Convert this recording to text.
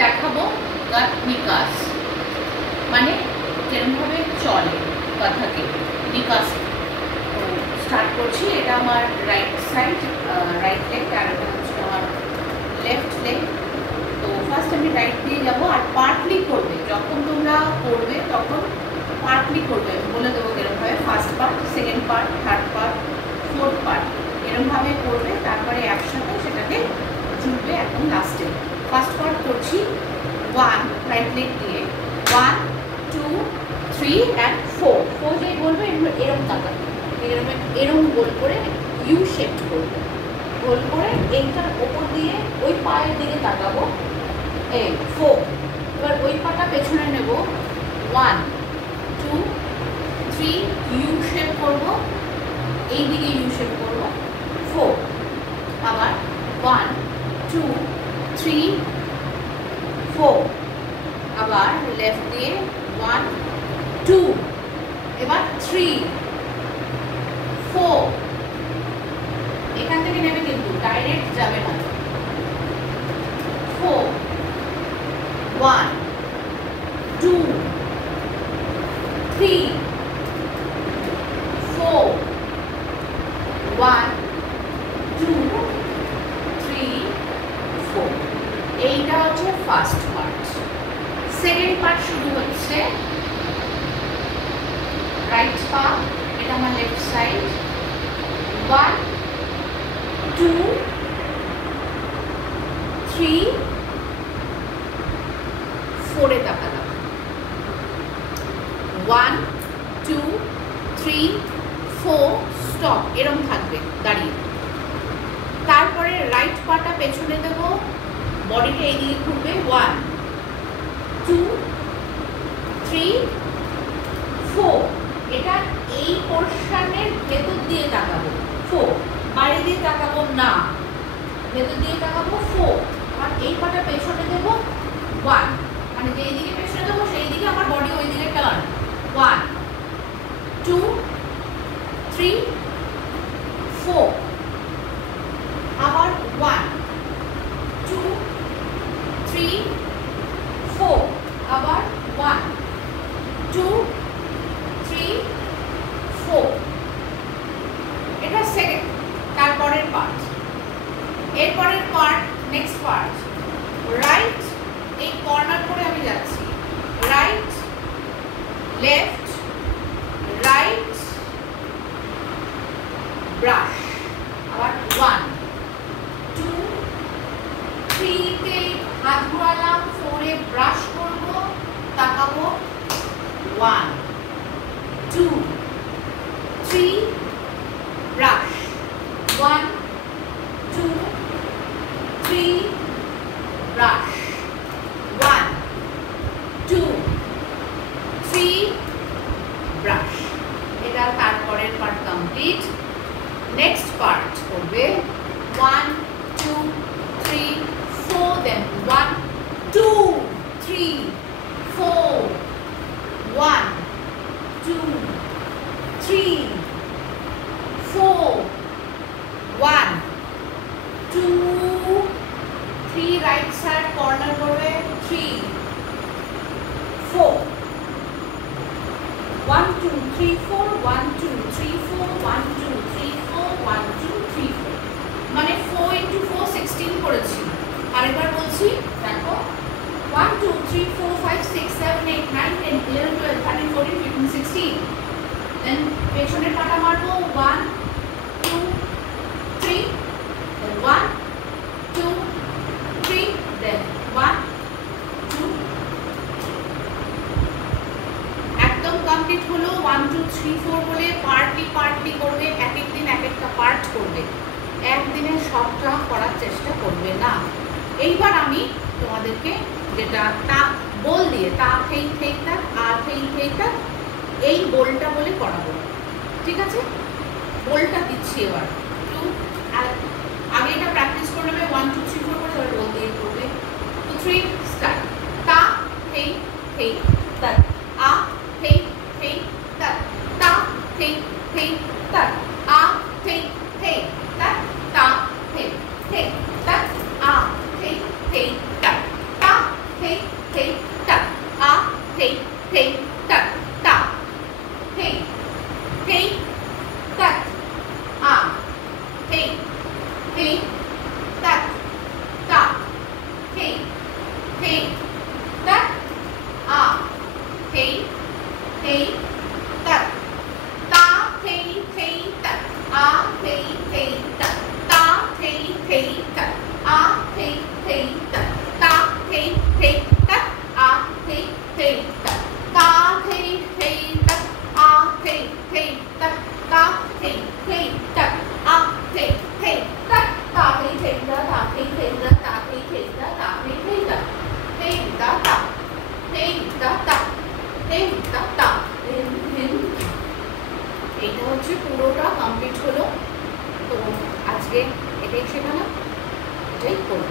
দেখাবো গাত বিকাশ মানে যেরকমভাবে চলে কথাকে বিকাশ। তো স্টার্ট করছি। এটা আমার রাইট সাইড, রাইট লেগ, আর এটা হচ্ছে আমার লেফট লেগ। তো ফার্স্ট আমি রাইট দিয়ে যাবো, আর পার্টলি করবে। যখন তোমরা করবে তখন পার্টলি করবে, আমি বলে দেবো এরকমভাবে first part, second part, third part, fourth part এরকমভাবে করবে। তারপরে একসাথে সেটাকে জুড়বে একদম লাস্টে। ফার্স্ট পার্ট করছি 1 রাইট লেগ দিয়ে, 1 2 3 and 4। 4 দিয়ে বলবো এরকম তাকাবো, এরকম গোল করে ইউ শেপ করবো, গোল করে এইটার ওপর দিয়ে ওই পায়ের দিকে তাকাবো, এই 4। এবার ওই পাটা পেছনে নেব, 1 2 3 ইউ শেপ করবো, এই দিকে ইউ শেপ করবো, 4। আবার 1 2 3 4। আবার লেফট দিয়ে 1 2, এবার 3 4। এখান থেকে নেবে কিন্তু ডাইরেক্ট যাবে না। 4 1 2 3 4 1 2 3 4। এইটা হচ্ছে ফার্স্ট পার্ট। সেকেন্ড পার্ট শুরু হচ্ছে রাইট পা, এটা আমার লেফট সাইড, 1 2 3 4 এ তাকালাম, 1 2 3 4 স্টপ, এরকম থাকবে দাঁড়িয়ে। তারপরে রাইট পাটা পেছনে দেবো, বডিটা এইদিকে ঘুরবে, 1 2 3 4। এটা এই পোর্শনের ভেতর দিয়ে তাকাবো, 4, বাইরে দিয়ে তাকাবো না, ভেতর দিয়ে তাকাবো, 4। আর এই পাটা পেছনে দেবো 1, মানে যেই দিকে পেছনে দেবো সেই দিকে আমার বডি ওই দিকে টার্ন, 1 2 3 4। আবার 1 2 3 4। আবার 1 2 3 4। এটা সেকেন্ড। তারপরের পার্ট, এরপরের পার্ট, নেক্সট পার্ট, রাইট, এই কর্নার করে আমি যাচ্ছি, রাইট লেফট রাইট ব্রাশ। আবার 1 2 3 তে হাত ঘোরালাম, 4 এ ব্রাশ করবো, তাকাবো, 1 2 3 ব্রাশ, 1 2 3 ব্রাশ, 1 2 3 ব্রাশ। এটা তারপরের পার্ট কমপ্লিট। নেক্সট পার্ট করবে 1 2 3 4, দেন 1 2 3 4 1 2 3 4 1 2 3 রাইট সাইড কর্নার করবে, 3 4 1 2 3 4 1 2 3 4 1 2 3 4 1 2 3 4, মানে 4 into 4 16 করেছি। আরেকবার বলছি, দেখো 1 2 3 4 5 6 7 8 9 10 11 12 13 14 15 16। দেন পেছনের পাটা মারবো, 1 2 3, then 1 2 3, then 1 2। একদম কমপ্লিট হলো। 1 2 3 4 বলে পার্টলি করবে, এক এক দিন এক একটা পার্ট করবে, একদিনে সবটা করার চেষ্টা করবে না। এইবার আমি তোমাদেরকে যেটা তা বল দিয়ে, তা থেই থেই তাক, আ থেই থেই তাক, এই বলটা বলে করাবো, ঠিক আছে? বলটা দিচ্ছি এবার। আগে এটা প্র্যাকটিস করে নেবে, 1 2 3 4 করে, এবার বল দিয়ে করবে। 2 3 স্টার্ট। তা থেই থেই তাক, আ থেই থেই তাক, তা থেই থেই তাক, আ থেই থেই তাক, তা থেই থেই তাক, আ থেই থেই তাক, তা থেই তাত আ থেই থেই তাত তা থেই থেই তাত আ থেই থেই তাত তা থেই থেই তাত আ থেই থেই তাত তা থেই থেই তাত আ থেই থেই তাত তা থেই থেই তাত আ থেই থেই তাত তা থেই থেই তাত আ থেই থেই তাত তা থেই থেই তাত তা থেই থেই তাত তা থেই থেই তাত তা থেই থেই তাত থেই তা তা থেই তা তা থেই তা তা এইটা হচ্ছে পুরোটা কমপ্লিট হলো। তো আজকে এটাই শেখালাম, এটাই করবো।